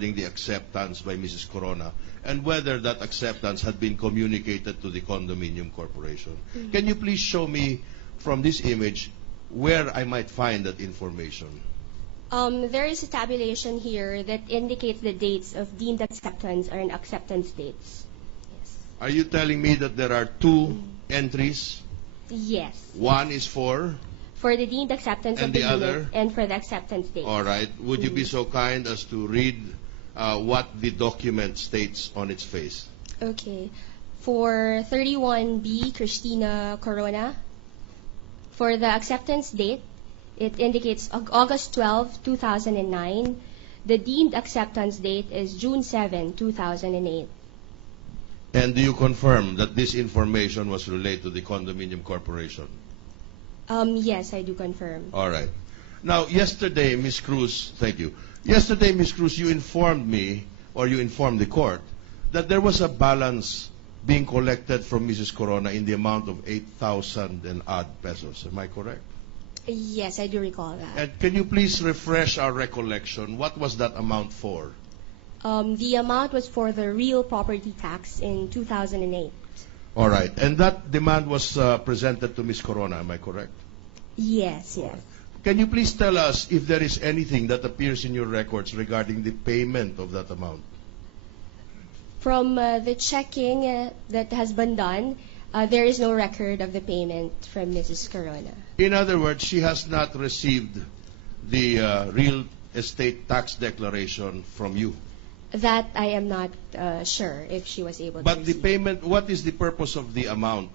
regarding the acceptance by Mrs. Corona and whether that acceptance had been communicated to the condominium corporation. Can you please show me from this image where I might find that information? There is a tabulation here that indicates the dates of deemed acceptance or acceptance dates. Yes. Are you telling me that there are two entries? Yes. One is for the deemed acceptance and of the the unit other? And for the acceptance date. All right. Would you be so kind as to read what the document states on its face? Okay. For 31B, Christina Corona, for the acceptance date, it indicates August 12, 2009. The deemed acceptance date is June 7, 2008. And do you confirm that this information was relayed to the condominium corporation? Yes, I do confirm. All right. Now, yesterday, Ms. Cruz, thank you. Yesterday, Ms. Cruz, you informed me, or you informed the court, that there was a balance being collected from Mrs. Corona in the amount of 8,000 and odd pesos. Am I correct? Yes, I do recall that. And can you please refresh our recollection? What was that amount for? The amount was for the real property tax in 2008. All right. And that demand was presented to Ms. Corona, am I correct? Yes, yes. Can you please tell us if there is anything that appears in your records regarding the payment of that amount? From the checking that has been done, there is no record of the payment from Mrs. Corona. In other words, she has not received the real estate tax declaration from you. That I am not sure if she was able to But the receive. payment, what is the purpose of the amount?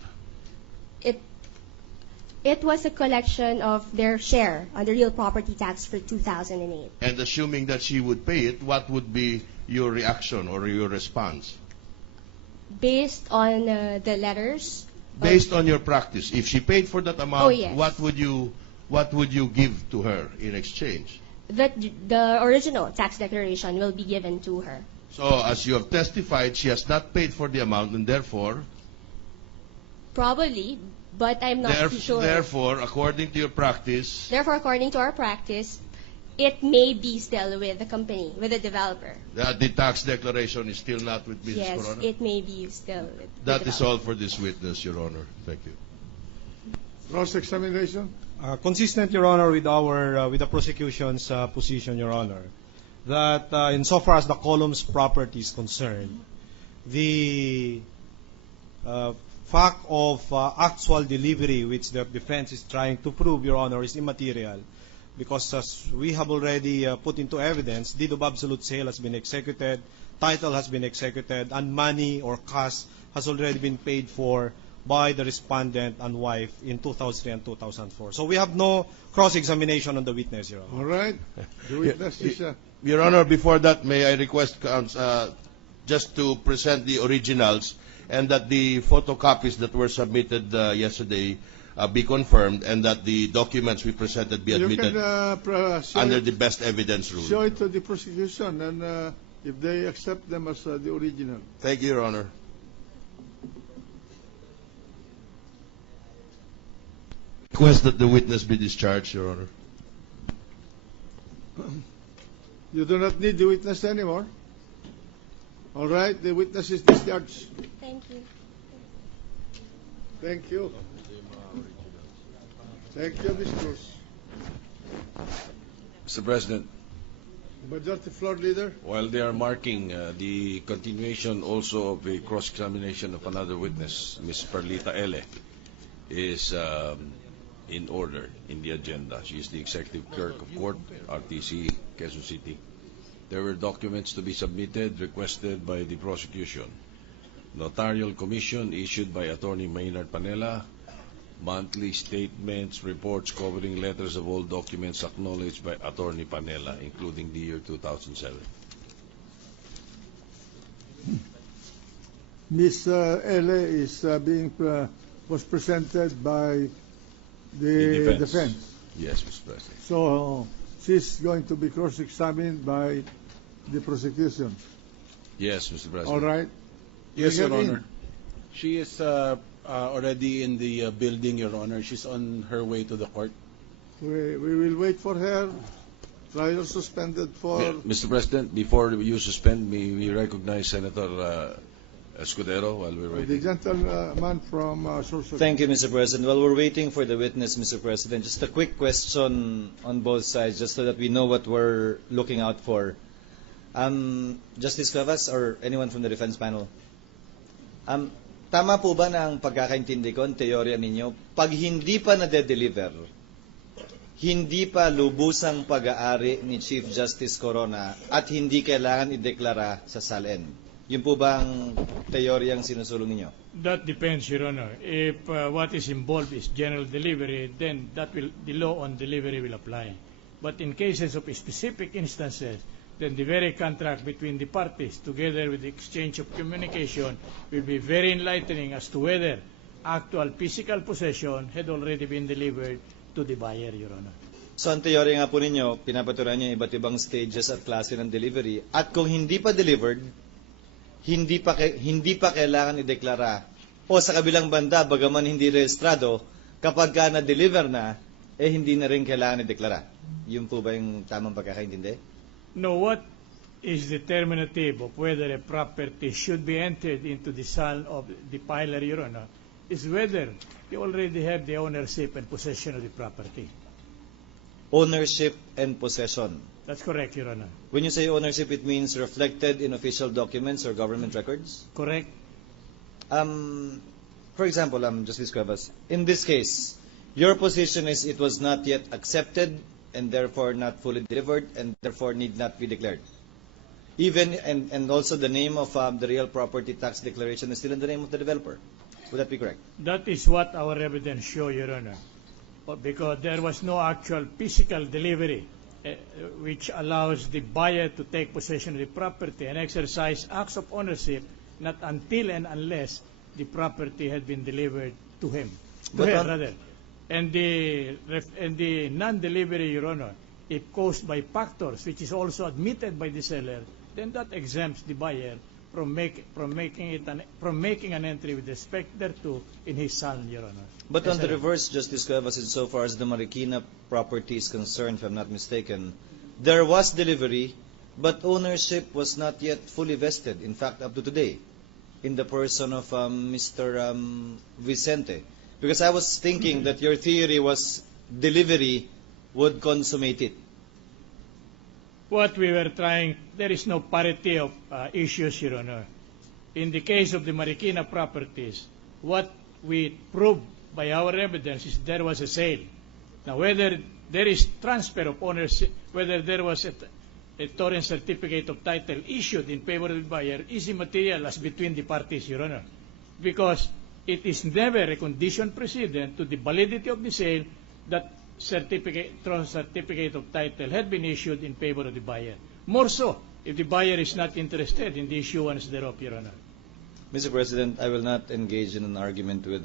It was a collection of their share on the real property tax for 2008. And assuming that she would pay it, what would be your reaction or your response? Based on the letters. Based on your practice, if she paid for that amount, Oh, yes. what would you give to her in exchange? That the original tax declaration will be given to her. So, as you have testified, she has not paid for the amount, and therefore, Probably, but I'm not too sure. Therefore, according to your practice, Therefore, according to our practice, it may be still with the company, with the developer. the tax declaration is still not with Mrs. Yes, Corona? it may be still with That the is all for this witness, Your Honor. Thank you. Cross-examination. Consistent, Your Honor, with the prosecution's position, Your Honor, that insofar as the column's property is concerned, the fact of actual delivery, which the defense is trying to prove, Your Honor, is immaterial, because as we have already put into evidence, deed of absolute sale has been executed, title has been executed, and money or cash has already been paid for by the respondent and wife in 2003 and 2004. So we have no cross-examination on the witness, Your Honor. All right. The witness is... Your Honor, before that, may I request just to present the originals and that the photocopies that were submitted yesterday be confirmed and that the documents we presented be admitted under the best evidence rule. Show it to the prosecution and if they accept them as the original. Thank you, Your Honor. Request that the witness be discharged, Your Honor. You do not need the witness anymore. All right, the witness is discharged. Thank you. Thank you. Thank you, Ms. Cruz. Mr. President, Majority Floor Leader. while they are marking the continuation also of the cross-examination of another witness, Ms. Perlita Ele, is in order in the agenda. She is the Executive Clerk of Court, RTC, Quezon City. There were documents to be submitted requested by the prosecution. Notarial commission issued by Attorney Maynard Panela, monthly statements, reports covering letters of all documents acknowledged by Attorney Panela, including the year 2007. Ms. Ele is was presented by the defense. Yes, Mr. President. So she's going to be cross-examined by the prosecution. Yes, Mr. President. All right. Yes, Bring Your her in. Honor. She is already in the building, Your Honor. She's on her way to the court. We will wait for her Trial suspended for... Mr. President, before you suspend, may we recognize Senator Escudero while we're The waiting. gentleman from Sorsogon. Thank you, Mr. President. While we're waiting for the witness, Mr. President, just a quick question on both sides, just so that we know what we're looking out for. Justice Cuevas or anyone from the defense panel, tama po ba na ang pagkakaintindi ko, ang teorya ninyo, pag hindi pa nade-deliver, hindi pa lubusang pag-aari ni Chief Justice Corona at hindi kailangan ideklara sa SALN? Yun po ba ang teoryang sinusulong ninyo? That depends, Your Honor. If what is involved is general delivery, then the law on delivery will apply. But in cases of specific instances, then the very contract between the parties, together with the exchange of communication, will be very enlightening as to whether actual physical possession had already been delivered to the buyer, Your Honor. So ang teorya nga po ninyo, pinapaturan niyo iba't ibang stages at klase ng delivery. At kung hindi pa delivered, hindi pa kailangan ideklara. O sa kabilang banda, bagaman hindi rehistrado, kapag ka na-deliver na, hindi na rin kailangan ideklara. Yun po ba yung tamang pagkakaintindi? No, what is determinative of whether a property should be entered into the SAL of the filer, Your Honor, is whether you already have the ownership and possession of the property. Ownership and possession. That's correct, Your Honor. When you say ownership, it means reflected in official documents or government records? Correct? For example, Justice Cuevas, in this case, your position is it was not yet accepted and therefore not fully delivered and therefore need not be declared. Even, and also the name of the real property tax declaration is still in the name of the developer. Would that be correct? That is what our evidence show, Your Honor. Because there was no actual physical delivery which allows the buyer to take possession of the property and exercise acts of ownership not until and unless the property had been delivered to him. And the non-delivery, Your Honor, if caused by factors which is also admitted by the seller, then that exempts the buyer from making an entry with respect thereto in his son, Your Honor. But on the reverse, Justice Cuevas, insofar as the Marikina property is concerned, if I'm not mistaken, there was delivery, but ownership was not yet fully vested, in fact, up to today, in the person of Mr. Vicente. Because I was thinking that your theory was delivery would consummate it. What we were trying, there is no parity of issues, Your Honor. In the case of the Marikina properties, what we proved by our evidence is there was a sale. Now, whether there is transfer of ownership, whether there was a torrent certificate of title issued in favor of the buyer is immaterial as between the parties, Your Honor, because it is never a condition precedent to the validity of the sale that certificate of title had been issued in favor of the buyer. More so, if the buyer is not interested in the issuance thereof, Your Honor. Mr. President, I will not engage in an argument with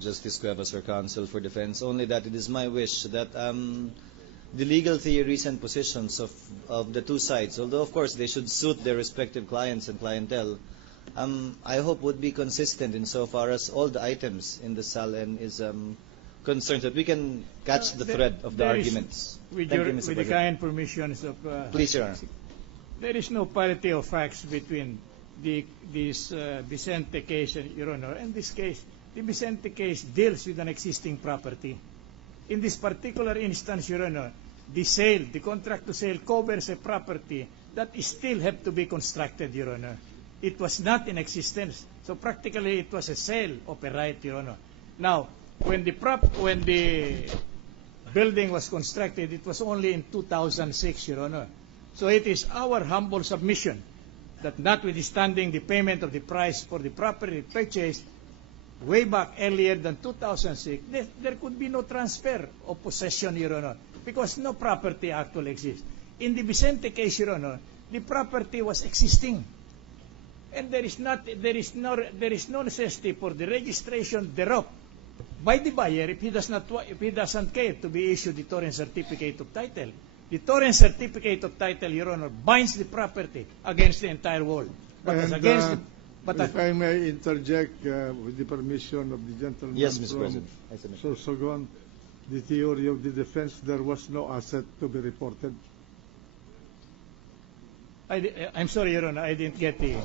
Justice Cuevas or counsel for defense, only that it is my wish that the legal theories and positions of the two sides, although of course they should suit their respective clients and clientele, I hope would be consistent insofar as all the items in the SALN is concerned, that we can catch the thread of the arguments. With Thank you, Mr. the President. kind permissions of... Please, Your Honor. There is no parity of facts between this Vicente case, Your Honor, and this case. The Vicente case deals with an existing property. In this particular instance, Your Honor, the contract to sale covers a property that still have to be constructed, Your Honor. It was not in existence. So practically it was a sale of a right, Your Honor. Now, when the building was constructed, it was only in 2006, Your Honor. So it is our humble submission that notwithstanding the payment of the price for the property purchased way back earlier than 2006, there could be no transfer of possession, Your Honor, because no property actually exists. In the Vicente case, Your Honor, the property was existing. And there is no necessity for the registration thereof by the buyer if he doesn't care to be issued the torrent certificate of title. The torrent certificate of title, Your Honor, binds the property against the entire world. But as against if I may interject with the permission of the gentleman Yes, Mr. from President. Sorsogon, the theory of the defense, there was no asset to be reported. I'm sorry, Your Honor, I didn't get the